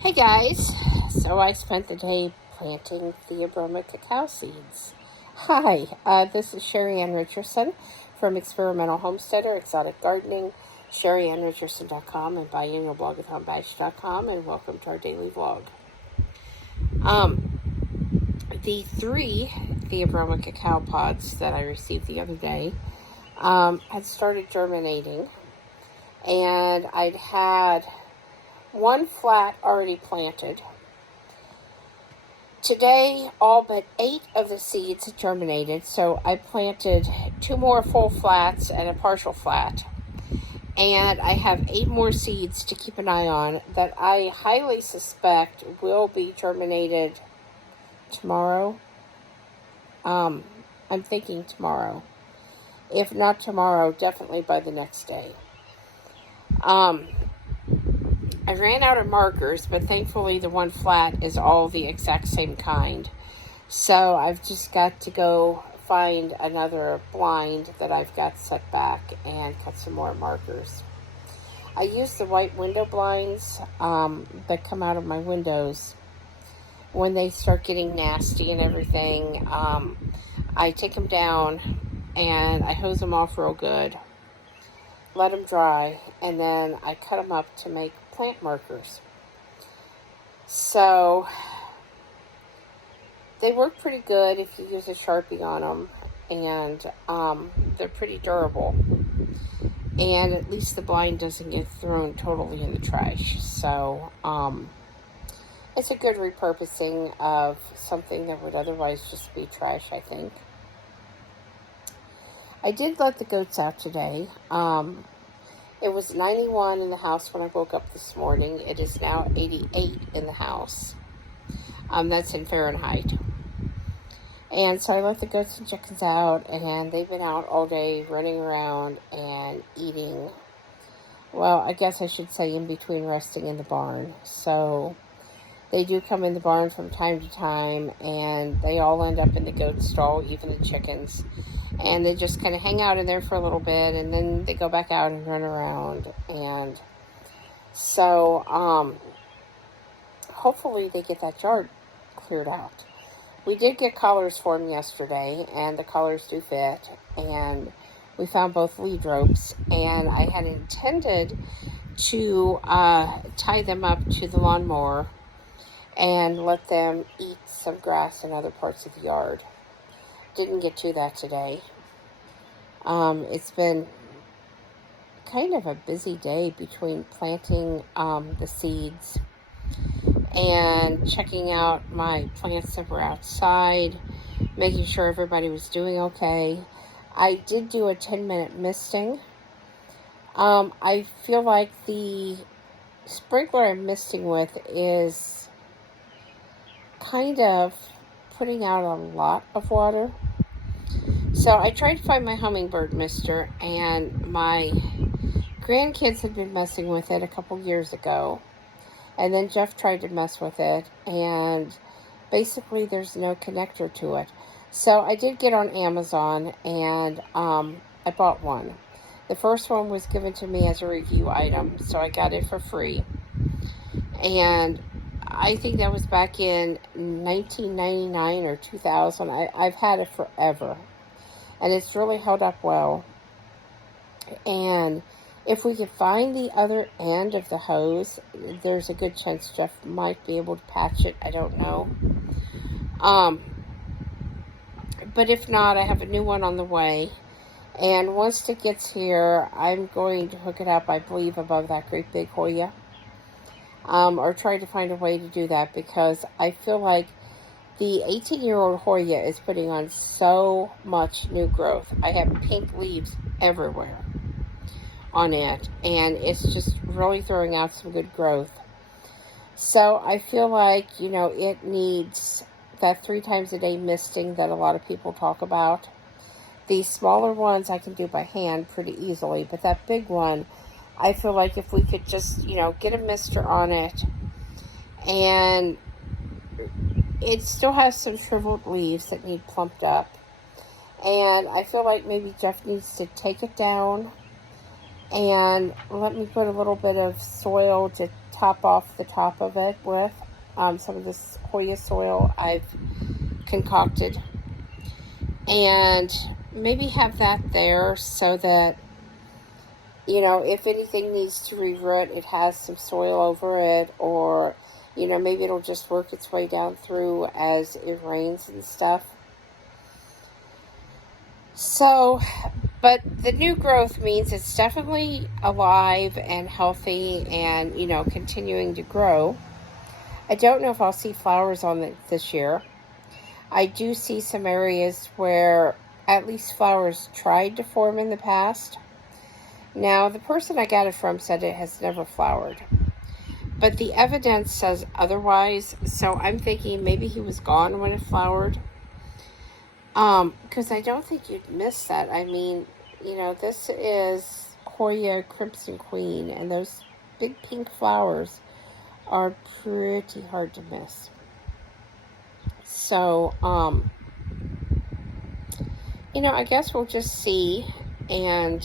Hey guys, so I spent the day planting Theobroma cacao seeds. Hi, this is Sheri Richardson from Experimental Homesteader, Exotic Gardening, SheriAnnRicherson.com, and biannualblog.com, and welcome to our daily vlog. The 3 Theobroma cacao pods that I received the other day had started germinating, and I'd had one flat already planted. Today, all but 8 of the seeds germinated, so I planted 2 more full flats and a partial flat. And I have 8 more seeds to keep an eye on that I highly suspect will be germinated tomorrow. I'm thinking tomorrow. If not tomorrow, definitely by the next day. I ran out of markers, but thankfully the one flat is all the exact same kind. So I've just got to go find another blind that I've got set back and cut some more markers. I use the white window blinds that come out of my windows. When they start getting nasty and everything, I take them down and I hose them off real good, let them dry, and then I cut them up to make plant markers. So they work pretty good if you use a Sharpie on them, and they're pretty durable, and at least the blind doesn't get thrown totally in the trash. So it's a good repurposing of something that would otherwise just be trash, I think. I did let the goats out today. It was 91 in the house when I woke up this morning. It is now 88 in the house. That's in Fahrenheit. And so I let the goats and chickens out, and they've been out all day running around and eating. Well, I guess I should say in between resting in the barn. So they do come in the barn from time to time, and they all end up in the goat stall, even the chickens. And they just kind of hang out in there for a little bit, and then they go back out and run around. And so hopefully they get that yard cleared out. We did get collars for them yesterday, and the collars do fit. And we found both lead ropes, and I had intended to tie them up to the lawnmower and let them eat some grass in other parts of the yard. Didn't get to that today. It's been kind of a busy day between planting the seeds and checking out my plants that were outside, making sure everybody was doing okay. I did do a 10-minute misting. I feel like the sprinkler I'm misting with is kind of putting out a lot of water. So I tried to find my hummingbird mister, and my grandkids had been messing with it a couple years ago. And then Jeff tried to mess with it, and basically there's no connector to it. So I did get on Amazon, and I bought one. The first one was given to me as a review item, so I got it for free. And I think that was back in 1999 or 2000. I've had it forever, and it's really held up well. And if we could find the other end of the hose, there's a good chance Jeff might be able to patch it. I don't know. But if not, I have a new one on the way. And once it gets here, I'm going to hook it up, I believe, above that great big Hoya. Or try to find a way to do that, because I feel like the 18-year-old Hoya is putting on so much new growth. I have pink leaves everywhere on it, and it's just really throwing out some good growth. So I feel like, it needs that 3 times a day misting that a lot of people talk about. These smaller ones I can do by hand pretty easily, but that big one, I feel like if we could just, get a mister on it, and it still has some shriveled leaves that need plumped up. And I feel like maybe Jeff needs to take it down and let me put a little bit of soil to top off the top of it with some of this Hoya soil I've concocted. And maybe have that there so that, you know, if anything needs to re-root, it has some soil over it, or, you know, maybe it'll just work its way down through as it rains and stuff. So, but the new growth means it's definitely alive and healthy and, you know, continuing to grow. I don't know if I'll see flowers on it this year. I do see some areas where at least flowers tried to form in the past. Now, the person I got it from said it has never flowered, but the evidence says otherwise, so I'm thinking maybe he was gone when it flowered. Because I don't think you'd miss that. I mean, you know, this is Hoya Crimson Queen, and those big pink flowers are pretty hard to miss. So, you know, I guess we'll just see, and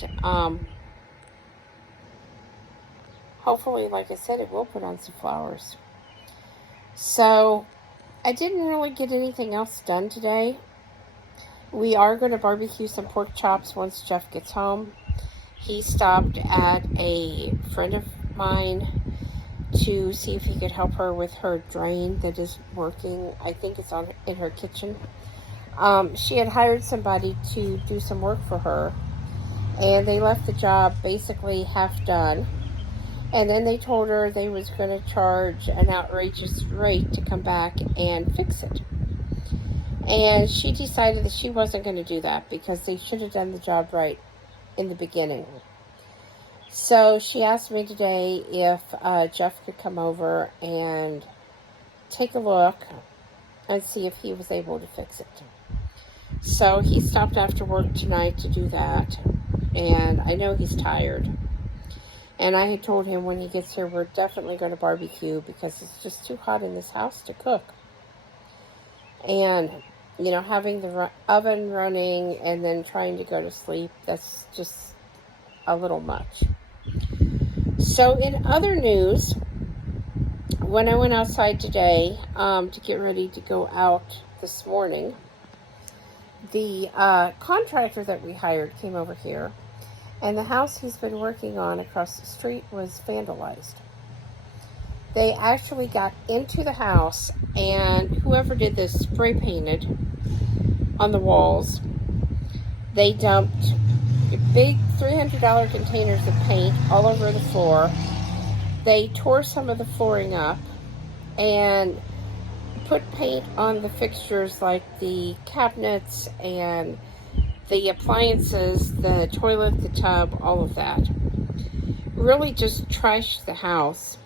hopefully, like I said, it will put on some flowers. So, I didn't really get anything else done today. We are going to barbecue some pork chops once Jeff gets home. He stopped at a friend of mine to see if he could help her with her drain that is working. I think it's in her kitchen. She had hired somebody to do some work for her, and they left the job basically half done. And then they told her they was going to charge an outrageous rate to come back and fix it. And she decided that she wasn't going to do that because they should have done the job right in the beginning. So she asked me today if Jeff could come over and take a look and see if he was able to fix it. So he stopped after work tonight to do that. And I know he's tired. And I had told him when he gets here, we're definitely going to barbecue because it's just too hot in this house to cook. And, you know, having the oven running and then trying to go to sleep, that's just a little much. So in other news, when I went outside today to get ready to go out this morning, the contractor that we hired came over here, and the house he's been working on across the street was vandalized. They actually got into the house, and whoever did this spray painted on the walls. They dumped big $300 containers of paint all over the floor. They tore some of the flooring up and put paint on the fixtures like the cabinets and the appliances, the toilet, the tub, all of that. Really just trashed the house.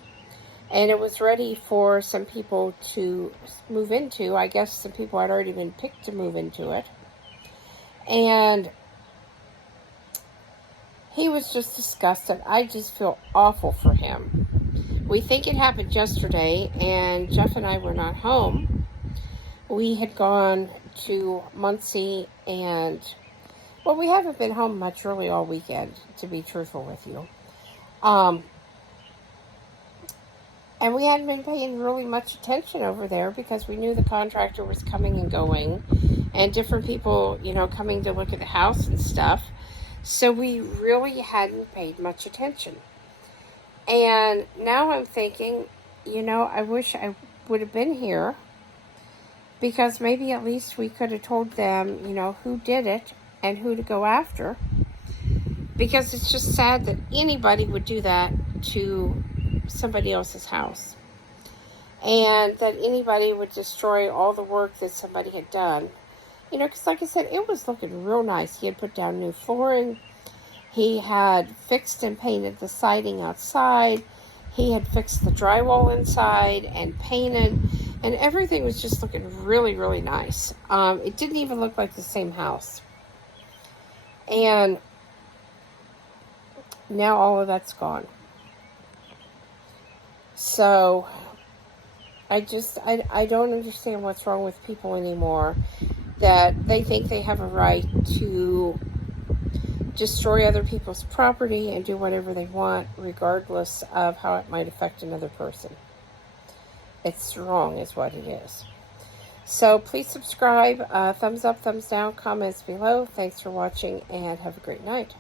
And it was ready for some people to move into. I guess some people had already been picked to move into it. And he was just disgusted. I just feel awful for him. We think it happened yesterday, and Jeff and I were not home. We had gone to Muncie, and, well, we haven't been home much really all weekend, to be truthful with you. And we hadn't been paying really much attention over there because we knew the contractor was coming and going and different people, you know, coming to look at the house and stuff. So we really hadn't paid much attention. And now I'm thinking, you know, I wish I would have been here because maybe at least we could have told them, you know, who did it and who to go after. Because it's just sad that anybody would do that to somebody else's house, and that anybody would destroy all the work that somebody had done, you know, because like I said, it was looking real nice. He had put down new flooring, he had fixed and painted the siding outside, he had fixed the drywall inside and painted, and everything was just looking really, really nice. It didn't even look like the same house. And now all of that's gone. So, I don't understand what's wrong with people anymore, that they think they have a right to destroy other people's property and do whatever they want, regardless of how it might affect another person. It's wrong is what it is. So please subscribe, thumbs up, thumbs down, comments below. Thanks for watching, and have a great night.